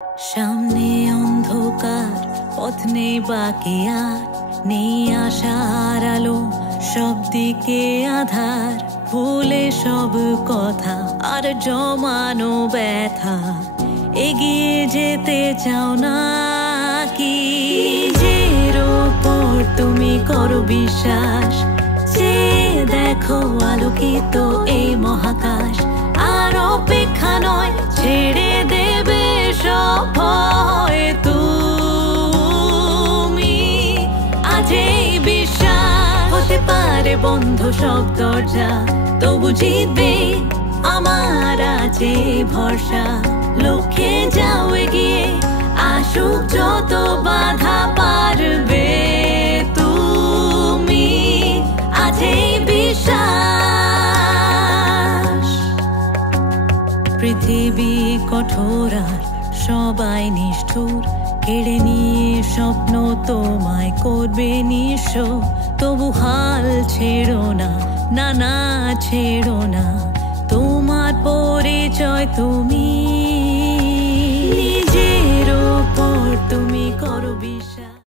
সামনে অন্ধকার, পথ নেই বাকি আর, নেই আশার আলো, সব দিকে আধার। ভুলে সব কথা আর জমানো ব্যথা, এগিয়ে যেতে চাও না কি? নিজের ওপর তুমি করো বিশ্বাস, যে দেখো আলোকিত এই মহাকাশ। আর অপেক্ষা নয়, ছেড়ে দেবে সব ভয় তুমি। আজ এই বিশ্বাস হতে পারে বন্ধ সব দরজা, তবু জিতবে আমার আছে ভরসা। লক্ষ্যে যাও এগিয়ে, আসুক যত বাধা পারবে তুমি। আজ এই বিশ্বাস। পৃথিবী কঠোর আর সবাই নিষ্ঠুর, কেড়ে নিয়ে স্বপ্ন তোমায় করবে নিঃস্ব। তবু হাল ছেড়ো না, না না ছেড়ো না, তোমার পরিচয় তুমি।